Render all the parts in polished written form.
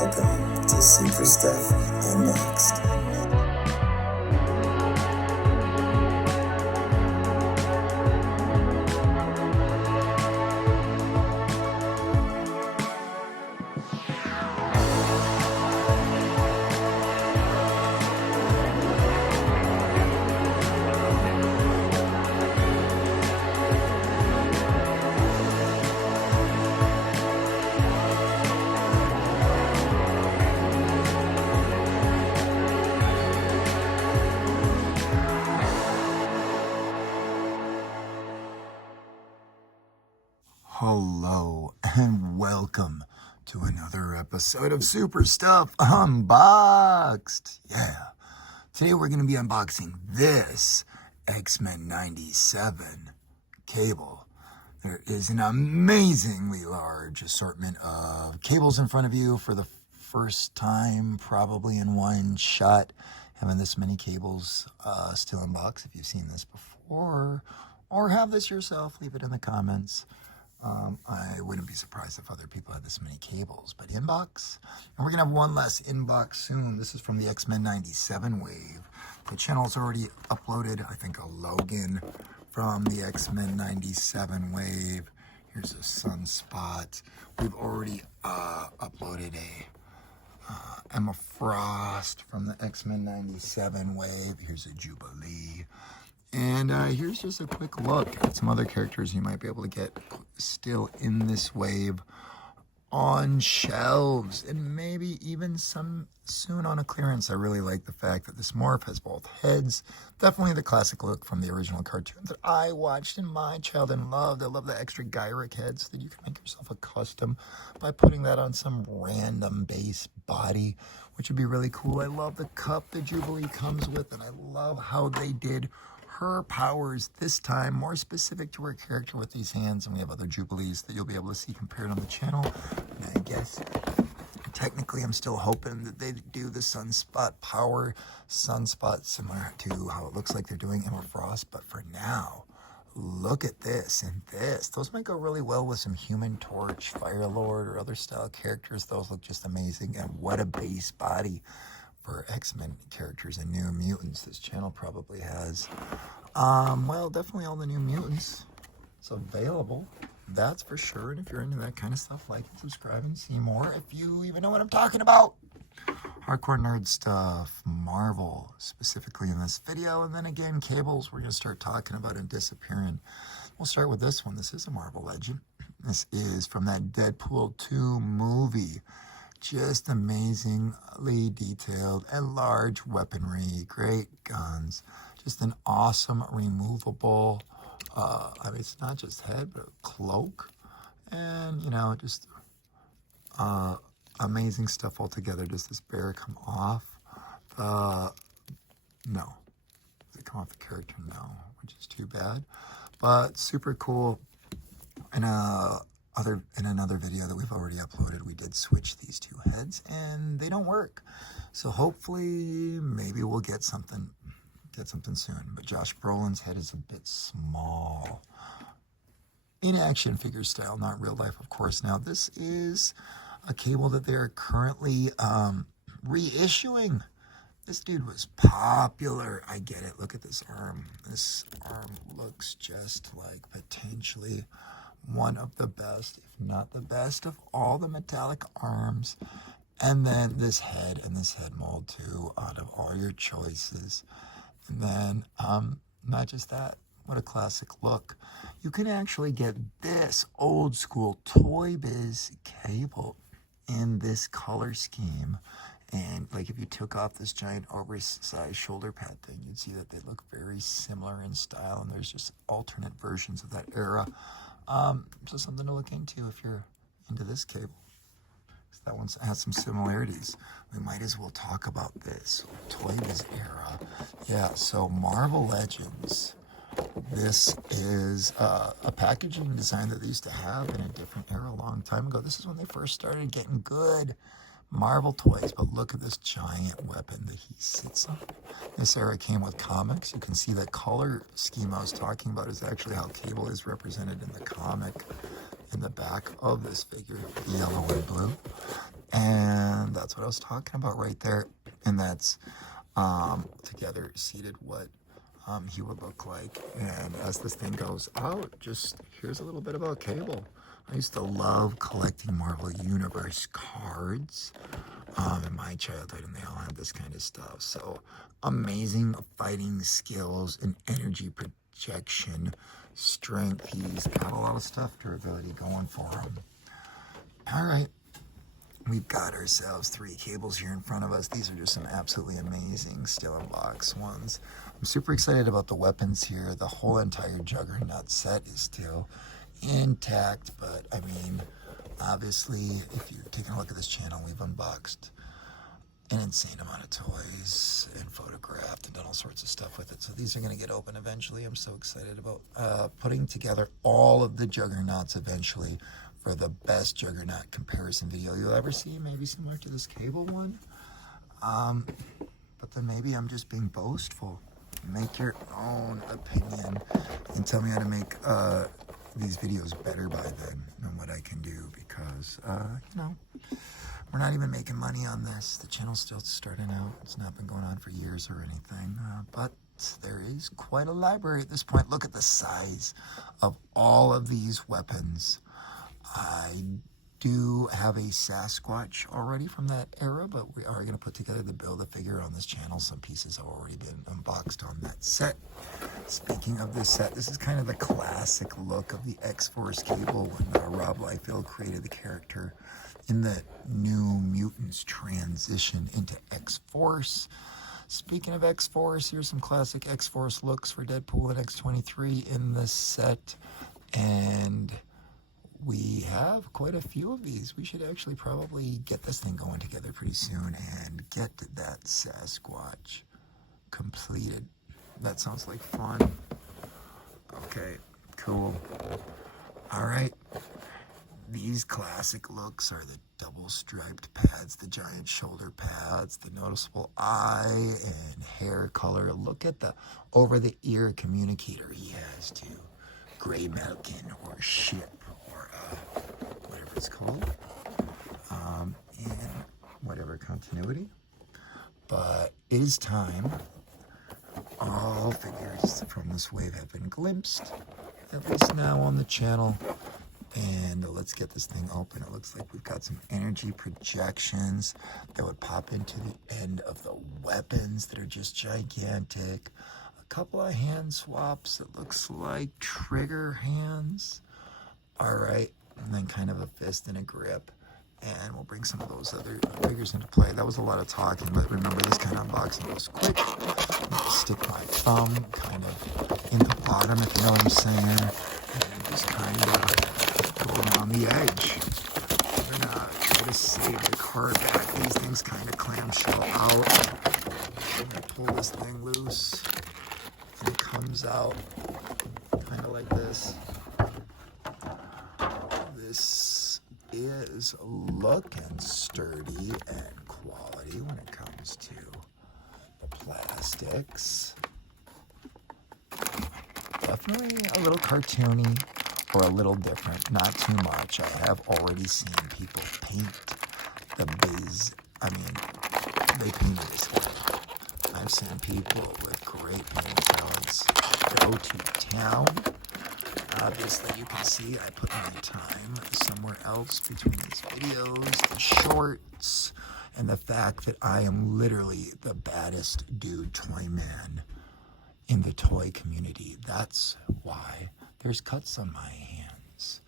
Welcome to Super Stuff Unboxed. Hello and welcome to another episode of Super Stuff Unboxed. Yeah, today we're going to be unboxing this X-Men 97 cable. There is an amazingly large assortment of cables in front of you for the first time, probably in one shot. Having this many cables still in box. If you've seen this before or have this yourself, leave it in the comments. I wouldn't be surprised if other people had this many cables, but inbox. And we're going to have one less inbox soon. This is from the X-Men 97 wave. The channel's already uploaded, I think, a Logan from the X-Men 97 wave. Here's a Sunspot. We've already uploaded a Emma Frost from the X-Men 97 wave. Here's a Jubilee. And here's just a quick look at some other characters you might be able to get still in this wave on shelves, and maybe even some soon on a clearance. I really like the fact that this morph has both heads. Definitely the classic look from the original cartoons that I watched in my childhood and loved. I love the extra Gyric heads that you can make yourself a custom by putting that on some random base body, which would be really cool. I love the cup that Jubilee comes with, and I love how they did her powers this time, more specific to her character with these hands. And we have other Jubilees that you'll be able to see compared on the channel. And I guess technically I'm still hoping that they do the Sunspot power, Sunspot similar to how it looks like they're doing Emma Frost. But for now, look at this and this. Those might go really well with some Human Torch, Firelord, or other style characters. Those look just amazing. And what a base body for X-Men characters and New Mutants. This channel probably has, well, definitely all the New Mutants. It's available, that's for sure. And if you're into that kind of stuff, like and subscribe and see more. If you even know what I'm talking about. Hardcore nerd stuff, Marvel, specifically in this video. And then again, cables, we're going to start talking about and disappearing. We'll start with this one. This is a Marvel legend. This is from that Deadpool 2 movie. Just amazingly detailed and large weaponry, great guns, just an awesome removable, I mean, it's not just head, but a cloak, and, you know, just amazing stuff altogether. Does this bear come off? No. Does it come off the character? No, which is too bad, but super cool. And in another video that we've already uploaded, we did switch these two heads and they don't work. So hopefully maybe we'll get something soon. But Josh Brolin's head is a bit small. In action figure style, not real life, of course. Now this is a cable that they're currently reissuing. This dude was popular. I get it. Look at this arm. This arm looks just like potentially one of the best, if not the best, of all the metallic arms. And then this head and this head mold too, out of all your choices. And then not just that, what a classic look. You can actually get this old school Toy Biz cable in this color scheme. And like if you took off this giant oversized shoulder pad thing, you'd see that they look very similar in style, and there's just alternate versions of that era. So something to look into if you're into this cable. That one has some similarities. We might as well talk about this. Toy Biz era. Yeah, so Marvel Legends. This is a packaging design that they used to have in a different era a long time ago. This is when they first started getting good Marvel toys, but look at this giant weapon that he sits on. This era came with comics. You can see that color scheme I was talking about is actually how Cable is represented in the comic in the back of this figure, yellow and blue. And what I was talking about right there. And that's together seated what he would look like. And as this thing goes out, just here's a little bit about Cable. I used to love collecting Marvel Universe cards in my childhood, and they all had this kind of stuff. So amazing fighting skills and energy projection, strength. He's got a lot of stuff, durability going for him. All right, we've got ourselves 3 Cables here in front of us. These are just some absolutely amazing still in box ones. I'm super excited about the weapons here. The whole entire Juggernaut set is still intact, but I mean, obviously, if you're taking a look at this channel, we've unboxed an insane amount of toys and photographed and done all sorts of stuff with it. So these are going to get open eventually. I'm so excited about putting together all of the Juggernauts eventually for the best Juggernaut comparison video you'll ever see, maybe similar to this Cable one. But then maybe I'm just being boastful. Make your own opinion and tell me how to make these videos better by then than what I can do, because you know, we're not even making money on this. The channel's still starting out. It's not been going on for years or anything, but there is quite a library at this point. Look at the size of all of these weapons. I do have a Sasquatch already from that era, but we are going to put together the Build-A-Figure on this channel. Some pieces have already been unboxed on that set. Speaking of this set, this is kind of the classic look of the X-Force Cable when Rob Liefeld created the character in the New Mutants transition into X-Force. Speaking of X-Force, here's some classic X-Force looks for Deadpool and X-23 in this set. And we have quite a few of these. We should actually probably get this thing going together pretty soon and get that Sasquatch completed. That sounds like fun. Okay, cool. All right. These classic looks are the double striped pads, the giant shoulder pads, the noticeable eye and hair color. Look at the over the ear communicator he has to Gray Malkin or Ship or whatever it's called in whatever continuity. But it is time. All figures from this wave have been glimpsed, at least now on the channel. And let's get this thing open. It looks like we've got some energy projections that would pop into the end of the weapons that are just gigantic. A couple of hand swaps. It looks like trigger hands. All right. And then kind of a fist and a grip. And we'll bring some of those other figures into play. That was a lot of talking, but remember, this kind of unboxing goes quick. I'll stick my thumb kind of in the bottom, if you know what I'm saying. And just kind of go around the edge. We're gonna try to save the card back. These things kind of clamshell out. I'm gonna pull this thing loose, and it comes out kind of like this. This is looking sturdy and quality when it comes to the plastics. Definitely a little cartoony or a little different, not too much. I have already seen people paint the base. I mean, they painted this guy. I've seen people with great paint talents go to town. Obviously, you can see I put my time somewhere else between these videos, the shorts, and the fact that I am literally the baddest dude toy man in the toy community. That's why there's cuts on my hands.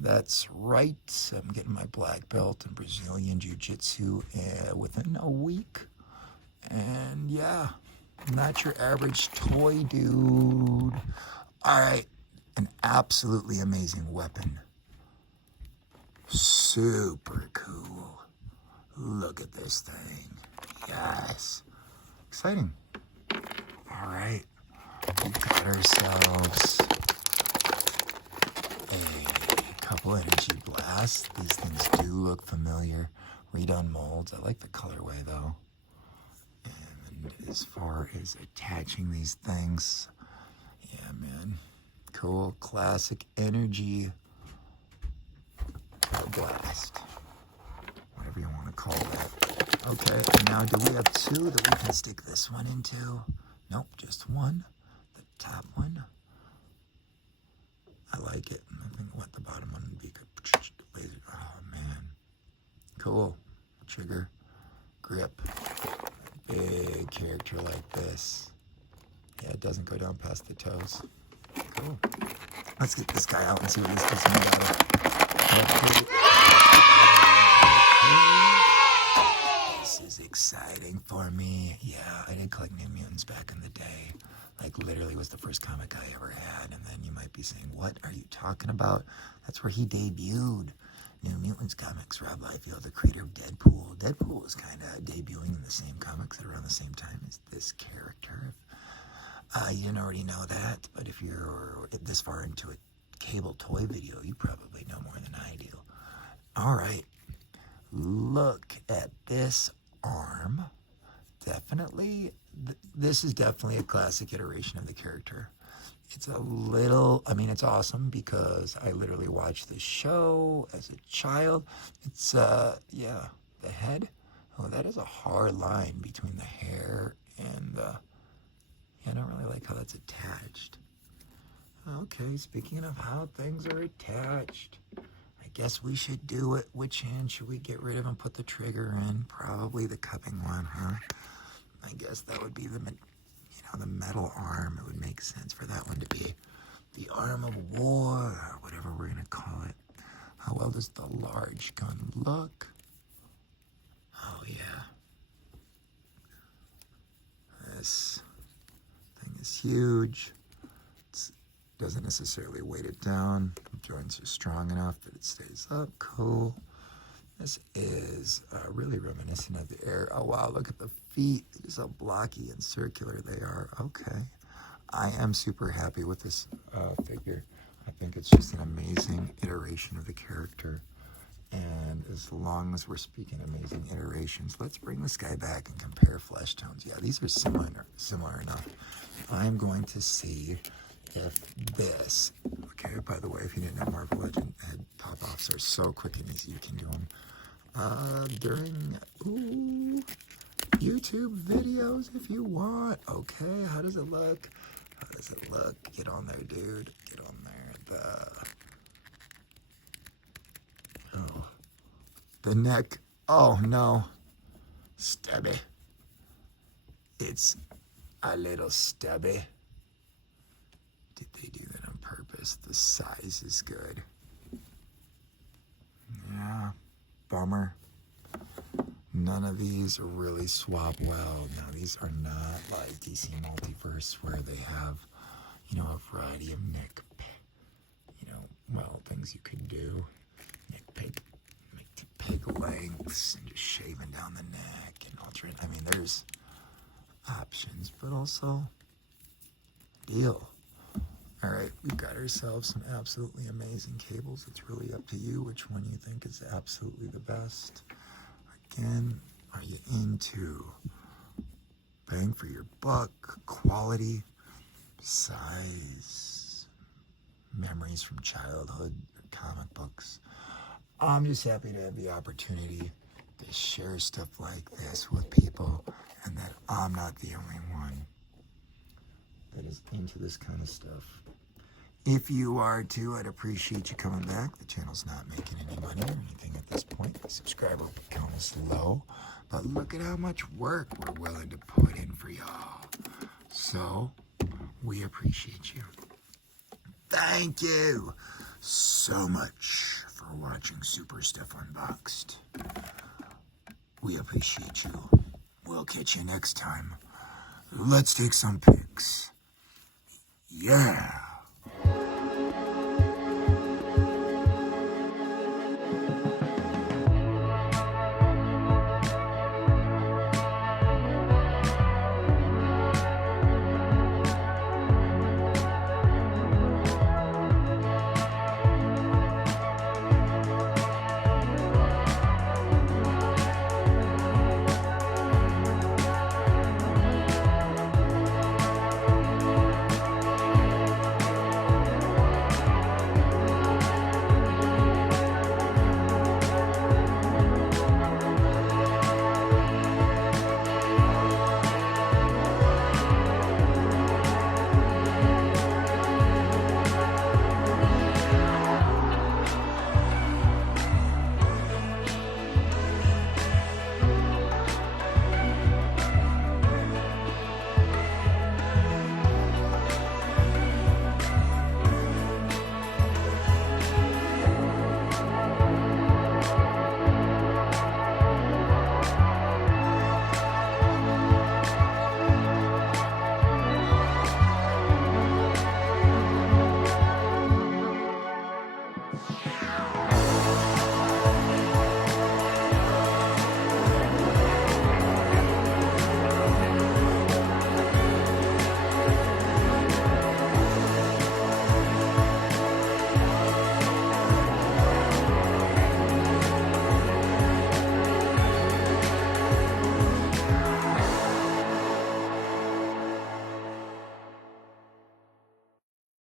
That's right. I'm getting my black belt in Brazilian Jiu-Jitsu within a week. And yeah, not your average toy dude. All right. An absolutely amazing weapon. Super cool. Look at this thing. Yes. Exciting. All right. We got ourselves a couple energy blasts. These things do look familiar. Redone molds. I like the colorway though. And as far as attaching these things, yeah, man. Cool, classic energy blast, whatever you want to call that. Okay, and now do we have two that we can stick this one into? Nope, just one. The top one. I like it. I think what the bottom one would be good. Laser. Oh man. Cool. Trigger. Grip. Big character like this. Yeah, it doesn't go down past the toes. Cool. Let's get this guy out and see what he's made out of. This is exciting for me. Yeah, I did collect New Mutants back in the day. Like, literally was the first comic I ever had. And then you might be saying, what are you talking about? That's where he debuted. New Mutants comics. Rob Liefeld, the creator of Deadpool. Deadpool was kind of debuting in the same comics at around the same time as this character. You didn't already know that, but if you're this far into a cable toy video, you probably know more than I do. All right. Look at this arm. Definitely, this is definitely a classic iteration of the character. It's a little, I mean, it's awesome because I literally watched this show as a child. It's, yeah, the head. Oh, that is a hard line between the hair and the, yeah, I don't really like how that's attached. Okay, speaking of how things are attached, I guess we should do it. Which hand should we get rid of and put the trigger in? Probably the cupping one, huh? I guess that would be the, the metal arm. It would make sense for that one to be the arm of war, or whatever we're going to call it. How well does the large gun look? Oh, yeah. This thing is huge. It doesn't necessarily weight it down. The joints are strong enough that it stays up. Cool. This is really reminiscent of the air. Oh, wow, look at the feet. Just how blocky and circular they are. Okay. I am super happy with this figure. I think it's just an amazing iteration of the character. And as long as we're speaking amazing iterations, let's bring this guy back and compare flesh tones. Yeah, these are similar enough. I'm going to see if this, okay, by the way, if you didn't know, Marvel Legend head pop-offs are so quick and easy, you can do them during YouTube videos if you want. Okay, how does it look? How does it look? Get on there, dude. Get on there. The neck. Oh, no. Stubby. It's a little stubby. Did they do that on purpose? The size is good. Yeah. Bummer. None of these really swap well. Now, these are not like DC Multiverse where they have, a variety of neck, things you can do. Neck pig lengths and just shaving down the neck and altering. I mean, there's options, but also deal. All right, we've got ourselves some absolutely amazing cables. It's really up to you which one you think is absolutely the best. Again, are you into bang for your buck, quality, size, memories from childhood, comic books? I'm just happy to have the opportunity to share stuff like this with people, and that I'm not the only one that is into this kind of stuff. If you are too, I'd appreciate you coming back. The channel's not making any money or anything at this point. The subscriber count is low, but look at how much work we're willing to put in for y'all. So, we appreciate you. Thank you so much for watching Super Stuff Unboxed. We appreciate you. We'll catch you next time. Let's take some pics. Yeah.